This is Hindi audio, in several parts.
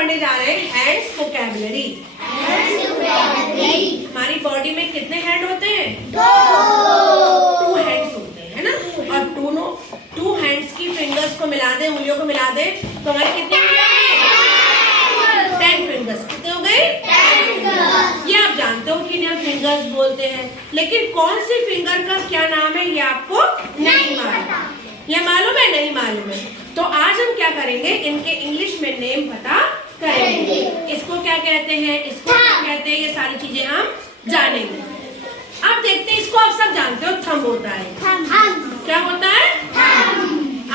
पढ़ने जा रहे हैं हैंड्स वोकैबुलरी। हमारी बॉडी में कितने हैंड होते हैं? 2 हैंड्स होते हैं, है ना। और 2 हैंड्स की फिंगर्स को मिला दे, उंगलियों को मिला दे तो हमारे कितने हो गए? 10 फिंगर्स। कितने हो गए? 10। ये आप जानते हो कि इन्हें फिंगर्स बोलते हैं, लेकिन कौन सी फिंगर का क्या नाम है ये आपको नहीं मालूम। ये मालूम है? नहीं मालूम है। तो आज हम क्या करेंगे, इनके इंग्लिश में नेम पता करेंगे। इसको क्या कहते हैं, इसको क्या कहते हैं, ये सारी चीजें हम जानेंगे। अब देखते हैं, इसको आप सब जानते हो, थंब होता है। क्या होता है?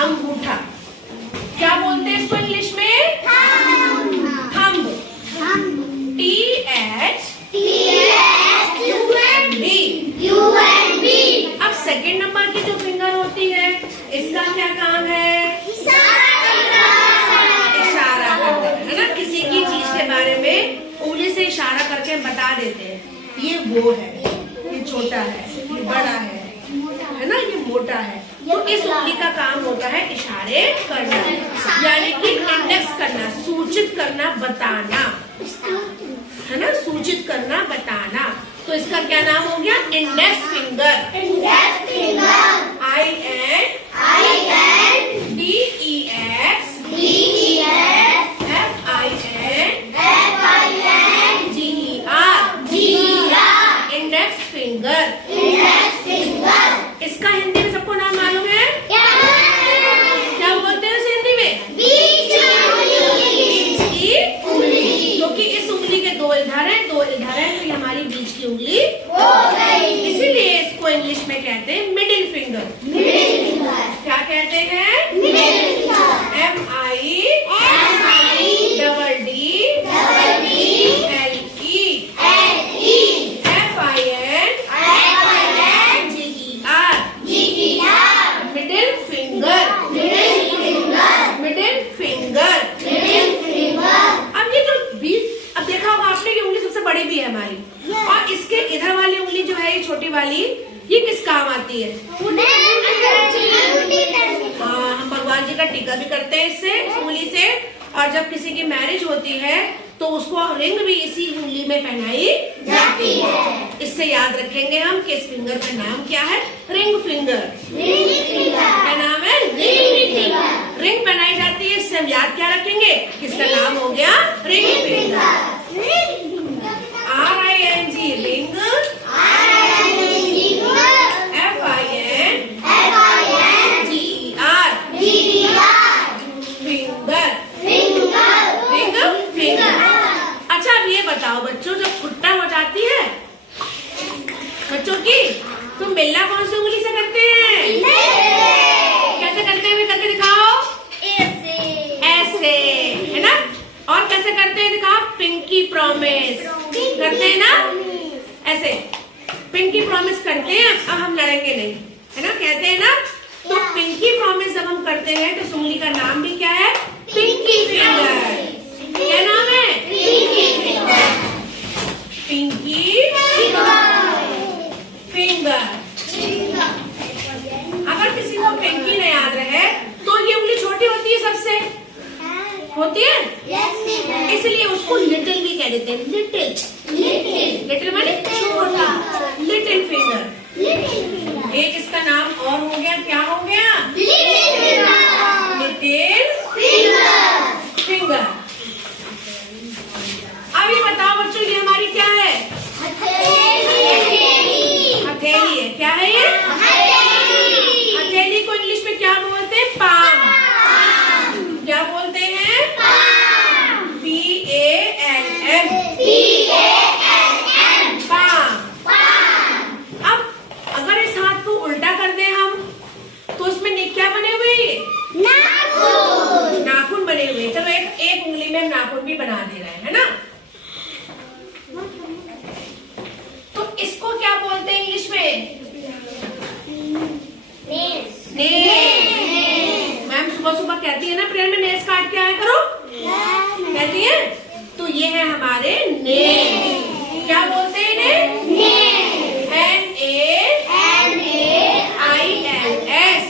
अंगूठा। क्या बोलते हैं इसको इंग्लिश में? थंब। THUMB। अब सेकेंड नंबर की जो फिंगर होती है, इसका क्या काम है? इशारा करना, है ना। किसी की चीज के बारे में उंगली से इशारा करके बता देते हैं, ये वो है, ये छोटा है, ये बड़ा है ना, ये मोटा है। तो इस उंगली का काम होता है इशारे करना, यानी कि इंडेक्स करना, सूचित करना, बताना, है ना, सूचित करना, बताना। तो इसका क्या नाम हो गया? Index finger. Index finger. इसका हिंदी में सबको नाम मालूम है? क्या बोलते हैं इसे हिंदी में? बीच की उंगली। क्योंकि इस उंगली के 2 इधर है, 2 इधर है, तो ये हमारी बीच की उंगली हो गई। इसीलिए इसको इंग्लिश में कहते हैं मिडिल फिंगर। क्या कहते हैं? हमारी, और इसके इधर वाली उंगली जो है, ये छोटी वाली, ये किस काम आती है? हाँ, हम भगवान जी का टीका भी करते हैं इससे, इस उंगली से। और जब किसी की मैरिज होती है तो उसको रिंग भी इसी उंगली में पहनाई जाती है। इससे याद रखेंगे हम कि इस फिंगर का नाम क्या है? Ring finger. क्या नाम है? Ring finger. रिंग पहनाई जाती है, इससे हम याद क्या रखेंगे? किसका नाम हो गया? Ring finger. RING ring, FINGER finger. अच्छा, अब ये बताओ बच्चों, जब खुट्टा हो जाती है बच्चों की, तो मिलना कौन सी उंगली से करते हैं? कैसे करते हैं? करके दिखाओ। ऐसे, है ना। और कैसे करते हैं? दिखाओ। पिंकी प्रॉमिस करते हैं ना, ऐसे पिंकी प्रॉमिस करते हैं। अब हम लड़ेंगे नहीं, है ना, कहते हैं ना। तो पिंकी प्रॉमिस जब हम करते हैं तो इस उंगली का नाम भी क्या है? Pinky finger. क्या नाम है? Pinky finger. अगर किसी को पिंकी नहीं याद रहे तो ये उंगली छोटी होती है, सबसे होती है, इसलिए उसको लिटिल भी कह देते हैं। लिटिल माने छोटा, लिटिल फिंगर। एक इसका नाम और हो गया, क्या हो गया? Little finger. अब ये बताओ बच्चों, ये हमारी क्या है? हथेली है। क्या है ये? हथेली को इंग्लिश में क्या बोलते हैं? पाम। क्या बोलते हैं? PALM। पाम। अब अगर इस हाथ को उल्टा कर दें हम, तो उसमें क्या बने हुए? नाखून बने हुए। चलो एक उंगली में हम नाखून भी बना दे रहे हैं, है ना। तो इसको क्या बोलते हैं इंग्लिश में? मैम सुबह सुबह कहती है ना प्रेयर में, नेल्स काट के आया करो, कहती है। तो ये है हमारे नेल्स। क्या बोलते हैं इन्हें? NAILS।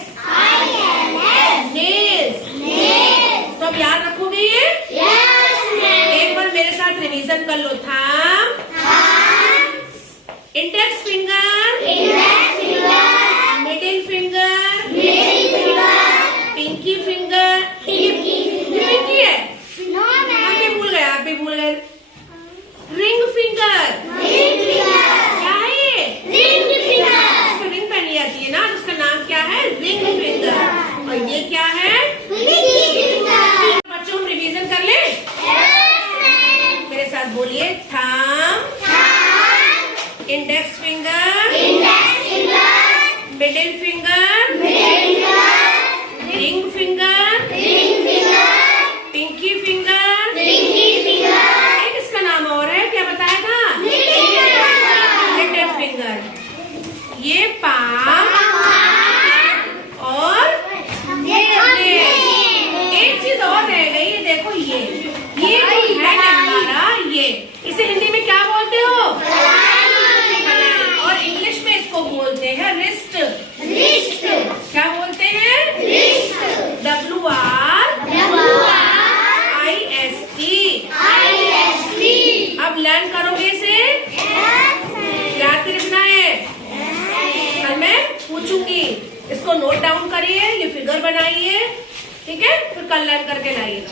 नेल्स। तो अब याद रखोगे ये? साथ रिवीजन कर लो। Thumb, index finger, middle finger, pinky finger, pinky है, आप भी भूल गए। रिंग फिंगर, क्या है ये? इसको रिंग पहनी जाती है ना, उसका नाम क्या है? Ring finger. और ये क्या है? बच्चों हम रिवीजन कर ले। मेरे साथ बोलिए। Thumb, index finger, middle finger, ring finger, pinky finger, एक इसका नाम और है, क्या बताया था? Little finger. ये पाम और ये एक चीज और रह गई, ये देखो, ये जो है हमारा, ये इसे हिंदी में क्या बोलते हो? और इंग्लिश में इसको बोलते हैं रिस्ट। क्या बोलते हैं? WRIST। अब लर्न करोगे इसे, याद रखना है। कल मैं पूछूंगी, इसको नोट डाउन करिए, ये फिगर बनाइए, ठीक है? फिर कल लर्न करके लाइएगा।